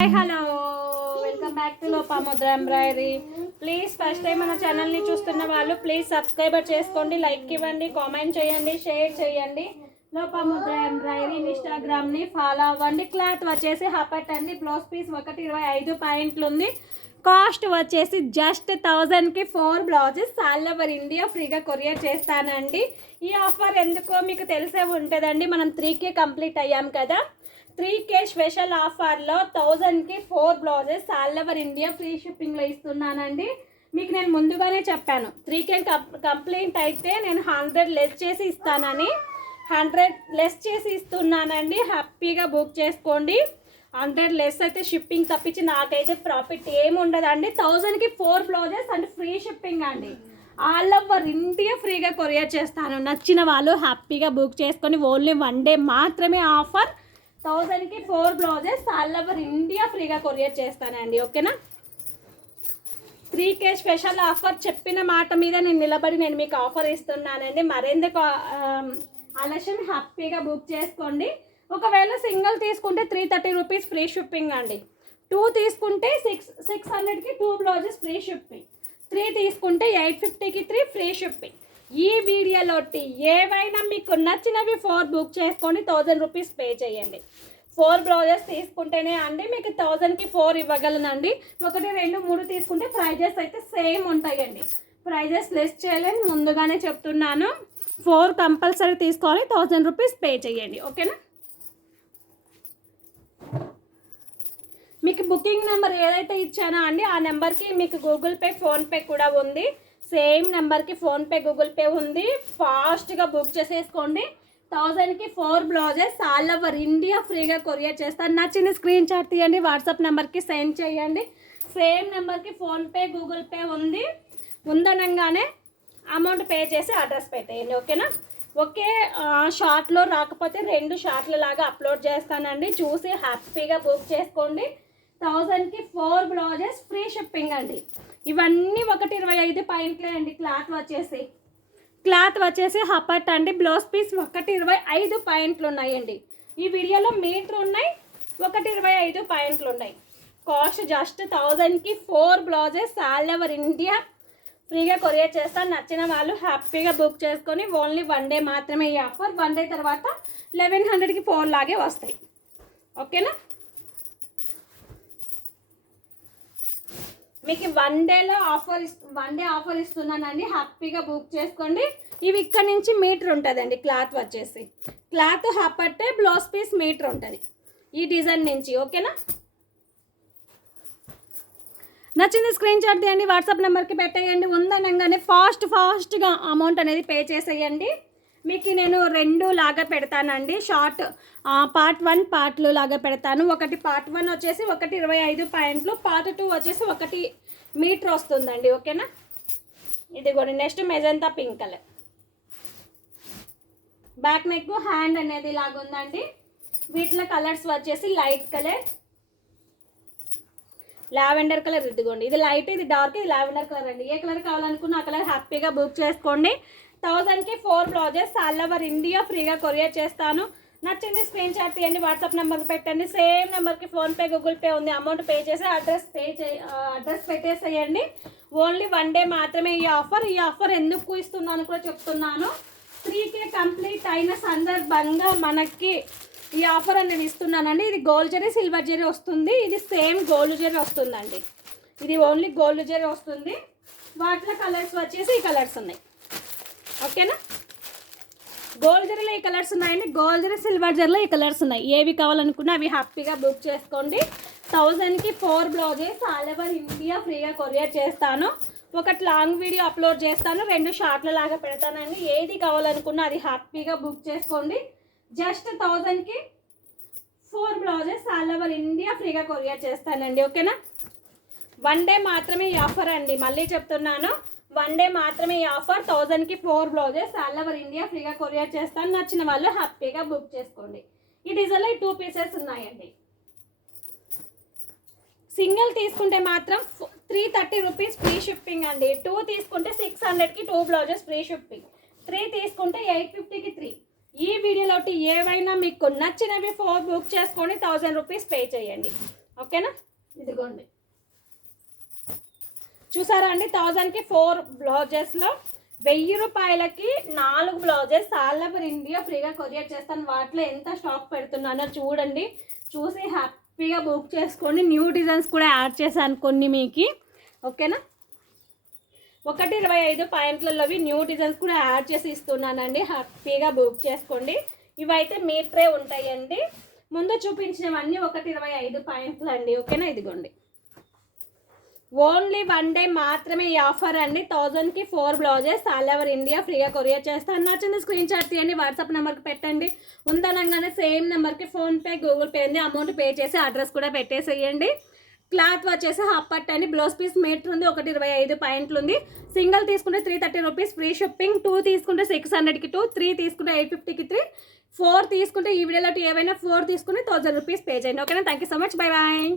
Hi hello welcome back to Lopamudra embroidery please first time మన ఛానల్ని చూస్తున్న వాళ్ళు ప్లీజ్ సబ్స్క్రైబర్ చేసుకోండి లైక్ ఇవ్వండి కామెంట్ చేయండి షేర్ చేయండి. లోపాముద్ర ఎంబ్రాయిడరీ ఇన్స్టాగ్రామ్ని ఫాలో అవ్వండి. క్లాత్ వచ్చేసి హపట్ అండి బ్లౌజ్ పీస్ ఒకటి ఇరవై ఐదు పాయింట్లు ఉంది. కాస్ట్ వచ్చేసి జస్ట్ థౌజండ్కి four blouses all over India ఫ్రీగా కొరియర్ చేస్తానండి. ఈ ఆఫర్ ఎందుకో మీకు తెలిసే ఉంటుందండి. మనం త్రీకే కంప్లీట్ అయ్యాం కదా. త్రీ కే స్పెషల్ ఆఫర్లో థౌజండ్కి four blouses all over India free షిప్పింగ్లో ఇస్తున్నానండి. మీకు నేను ముందుగానే చెప్పాను. త్రీ కే కంప్లైంట్ అయితే నేను హండ్రెడ్ లెస్ చేసి ఇస్తానని. హండ్రెడ్ లెస్ చేసి ఇస్తున్నానండి. హ్యాపీగా బుక్ చేసుకోండి. హండ్రెడ్ లెస్ అయితే షిప్పింగ్ తప్పించి నాకైతే ప్రాఫిట్ ఏముండదండి థౌజండ్కి four blouses and free shipping అండి. ఆల్ ఓవర్ ఇండియా ఫ్రీగా కొరియర్ చేస్తాను. నచ్చిన వాళ్ళు హ్యాపీగా బుక్ చేసుకొని ఓన్లీ వన్ డే మాత్రమే ఆఫర్. థౌజండ్కి four blouses all over India ఫ్రీగా కొరియర్ చేస్తానండి ఓకేనా? త్రీ కే స్పెషల్ ఆఫర్ చెప్పిన మాట మీద నేను నిలబడి నేను మీకు ఆఫర్ ఇస్తున్నానండి. మరెందుకు ఆ, ఆలస్యం హ్యాపీగా బుక్ చేసుకోండి. ఒకవేళ సింగిల్ తీసుకుంటే three thirty rupees free shipping అండి. టూ తీసుకుంటే సిక్స్ సిక్స్ హండ్రెడ్కి two blouses free shipping. Three తీసుకుంటే ఎయిట్ ఫిఫ్టీకి త్రీ ఫ్రీ షిప్పింగ్. ఈ వీడియోలోటి ఏవైనా మీకు నచ్చినవి ఫోర్ బుక్ చేసుకొని థౌజండ్ రూపీస్ పే చేయండి. ఫోర్ బ్లౌజెస్ తీసుకుంటేనే అండి మీకు థౌజండ్కి ఫోర్ ఇవ్వగలనండి. ఒకటి రెండు మూడు తీసుకుంటే ప్రైజెస్ అయితే సేమ్ ఉంటాయండి. ప్రైజెస్ లెస్ చేయలేని ముందుగానే చెప్తున్నాను. ఫోర్ కంపల్సరీ తీసుకోవాలి థౌజండ్ రూపీస్ పే చేయండి. ఓకేనా? మీకు బుకింగ్ నెంబర్ ఏదైతే ఇచ్చానో అండి ఆ నెంబర్కి మీకు గూగుల్ పే ఫోన్పే కూడా ఉంది. సేమ్ నెంబర్కి ఫోన్పే గూగుల్ పే ఉంది. ఫాస్ట్గా బుక్ చేసేసుకోండి. థౌజండ్కి four blouses all over India ఫ్రీగా కొరియర్ చేస్తాను నచ్చింది స్క్రీన్ షాట్ తీయండి వాట్సాప్ నెంబర్కి సెండ్ చేయండి. సేమ్ నెంబర్కి ఫోన్పే గూగుల్ పే ఉంది. ఉందనంగానే అమౌంట్ పే చేసి అడ్రస్ పెట్టేయండి ఓకేనా? ఒకే షార్ట్లో రాకపోతే రెండు షార్ట్ల లాగా అప్లోడ్ చేస్తానండి. చూసి హ్యాపీగా బుక్ చేసుకోండి. థౌజండ్కి ఫోర్ బ్లౌజెస్ ఫ్రీ షిప్పింగ్ అండి. ఇవన్నీ ఒకటి ఇరవై ఐదు పాయింట్లే అండి క్లాత్ వచ్చేసి. క్లాత్ వచ్చేసి హపట్ అండి బ్లౌజ్ పీస్ ఒకటి ఇరవై ఐదు పాయింట్లు ఉన్నాయండి. ఈ వీడియోలో మీటర్ ఉన్నాయి ఒకటి ఇరవై ఐదు పాయింట్లు ఉన్నాయి. కాస్ట్ జస్ట్ థౌజండ్కి four blouses all over India ఫ్రీగా కొరియర్ చేస్తాను నచ్చిన వాళ్ళు హ్యాపీగా బుక్ చేసుకొని ఓన్లీ వన్ డే మాత్రమే ఈ ఆఫర్ వన్ డే తర్వాత లెవెన్ హండ్రెడ్కి ఫోన్ లాగే వస్తాయి. ఓకేనా మీకు వన్ డేలో ఆఫర్ వన్ డే ఆఫర్ ఇస్తున్నానండి. హ్యాపీగా బుక్ చేసుకోండి. ఇవి ఇక్కడ నుంచి మీటర్ ఉంటుందండి క్లాత్ వచ్చేసి. క్లాత్ హప్పట్టే బ్లౌజ్ పీస్ మీటర్ ఉంటుంది. ఈ డిజైన్ నుంచి ఓకేనా నచ్చింది స్క్రీన్ షాట్ తీయండి వాట్సాప్ నెంబర్కి పెట్టేయండి. ఉందనగానే ఫాస్ట్ ఫాస్ట్గా అమౌంట్ అనేది పే చేసేయండి. మీకు నేను రెండు లాగా పెడతానండి. షార్ట్ పార్ట్ వన్ పార్ట్లు లాగా పెడతాను. ఒకటి పార్ట్ వన్ వచ్చేసి ఒకటి ఇరవై ఐదు పాయింట్లు పార్ట్ టూ వచ్చేసి ఒకటి మీటర్ వస్తుందండి ఓకేనా? ఇది కూడా next magenta pink colour. Back neck hand అనేది లాగా ఉందండి. వీటిలో కలర్స్ వచ్చేసి లైట్ కలర్ లావెండర్ కలర్ ఇదిగోండి. ఇది లైట్ ఇది డార్క్ ఇది లావెండర్ కలర్ అండి. ఏ కలర్ కావాలనుకున్న ఆ కలర్ హ్యాపీగా బుక్ చేసుకోండి. థౌజండ్కి four blouses all over India ఫ్రీగా కొరియర్ చేస్తాను. నచ్చింది స్క్రీన్ షాట్ తీయండి వాట్సాప్ నెంబర్ పెట్టండి. సేమ్ నెంబర్కి ఫోన్పే గూగుల్ పే ఉంది. అమౌంట్ పే చేసి అడ్రస్ పే చే అడ్రస్ పెట్టేసేయండి. ఓన్లీ వన్ డే మాత్రమే ఈ ఆఫర్. ఈ ఆఫర్ ఎందుకు ఇస్తున్నాను కూడా చెప్తున్నాను. త్రీకే కంప్లీట్ అయిన సందర్భంగా మనకి ఈ ఆఫర్ అనేది ఇస్తున్నానండి. ఇది గోల్డ్ జరీ సిల్వర్ జరీ వస్తుంది. ఇది సేమ్ గోల్డ్ జరీ వస్తుందండి. ఇది ఓన్లీ గోల్డ్ జరీ వస్తుంది. వాటిలో కలర్స్ వచ్చేసి ఈ కలర్స్ ఉన్నాయి. ఓకేనా? గోల్డ్ జరీలో ఈ కలర్స్ ఉన్నాయండి. గోల్డ్ జరీ సిల్వర్ జరీలో ఈ కలర్స్ ఉన్నాయి. ఏవి కావాలనుకున్నా అవి హ్యాపీగా బుక్ చేసుకోండి. థౌజండ్కి four blouses all over India ఫ్రీగా కొరియర్ చేస్తాను. ఒకటి లాంగ్ వీడియో అప్లోడ్ చేస్తాను. రెండు షార్ట్ల లాగా పెడతానండి. ఏది కావాలనుకున్నా అది హ్యాపీగా బుక్ చేసుకోండి. జస్ట్ థౌజండ్కి four blouses all over India ఫ్రీగా కొరియర్ చేస్తానండి. ఓకేనా? వన్ డే మాత్రమే ఈ ఆఫర్ అండి. మళ్ళీ చెప్తున్నాను. వన్ డే మాత్రమే ఈ ఆఫర్. థౌజండ్కి four blouses all over India ఫ్రీగా కొరియర్ చేస్తాను. నచ్చిన వాళ్ళు హ్యాపీగా బుక్ చేసుకోండి. ఈ డిజైన్లో ఈ టూ పీసెస్ ఉన్నాయండి. సింగిల్ తీసుకుంటే మాత్రం three thirty rupees free shipping అండి. టూ తీసుకుంటే సిక్స్ హండ్రెడ్కి two blouses free shipping. Three తీసుకుంటే ఎయిట్ ఫిఫ్టీకి త్రీ. ఈ వీడియోలోటి ఏవైనా మీకు నచ్చినవి ఫోర్ బుక్ చేసుకొని థౌజండ్ రూపీస్ పే చేయండి. ఓకేనా? ఇదిగోండి. చూసారా అండి? థౌజండ్కి ఫోర్ బ్లౌజెస్లో వెయ్యి రూపాయలకి నాలుగు బ్లౌజెస్ ఆల్ ఓవర్ ఇండియా ఫ్రీగా కొరియర్ చేస్తాను. వాటిలో ఎంత స్టాక్ పెడుతున్నానో చూడండి. చూసి హ్యాపీగా బుక్ చేసుకోండి. న్యూ డిజైన్స్ కూడా యాడ్ చేశాను కొన్ని మీకు. ఓకేనా? ఒకటి ఇరవై ఐదు పాయింట్లలోవి న్యూ డిజైన్స్ కూడా యాడ్ చేసి ఇస్తున్నానండి. హ్యాపీగా బుక్ చేసుకోండి. ఇవైతే మీటరే ఉంటాయండి. ముందు చూపించినవన్నీ ఒకటి ఇరవై ఐదు పాయింట్లు అండి ఓకేనా? ఇదిగోండి. ఓన్లీ వన్ డే మాత్రమే ఈ ఆఫర్ అండి. థౌజండ్కి four blouses all over India ఫ్రీగా కొరియర్ చేస్తాను. నచ్చింది స్క్రీన్ షాట్ తీయండి వాట్సాప్ నెంబర్కి పెట్టండి. ఉందనగానే సేమ్ నెంబర్కి ఫోన్పే గూగుల్ పే అండి. అమౌంట్ పే చేసి అడ్రస్ కూడా పెట్టేసేయండి. క్లాత్ వచ్చేసి హాఫ్ పట్ అండి. బ్లౌజ్ పీస్ మీటర్ ఉంది ఒకటి ఇరవై ఐదు పాయింట్లు ఉంది. సింగిల్ తీసుకుంటే three thirty rupees free shipping. Two తీసుకుంటే సిక్స్ హండ్రెడ్కి టూ త్రీ తీసుకుంటే ఎయిట్ ఫిఫ్టీకి త్రీ ఫోర్ తీసుకుంటే ఈ వీడియోలో ఏవైనా ఫోర్ తీసుకుంటే థౌసండ్ రూపీస్ పే చేయండి. ఓకేనా? Thank you so much. Bye bye.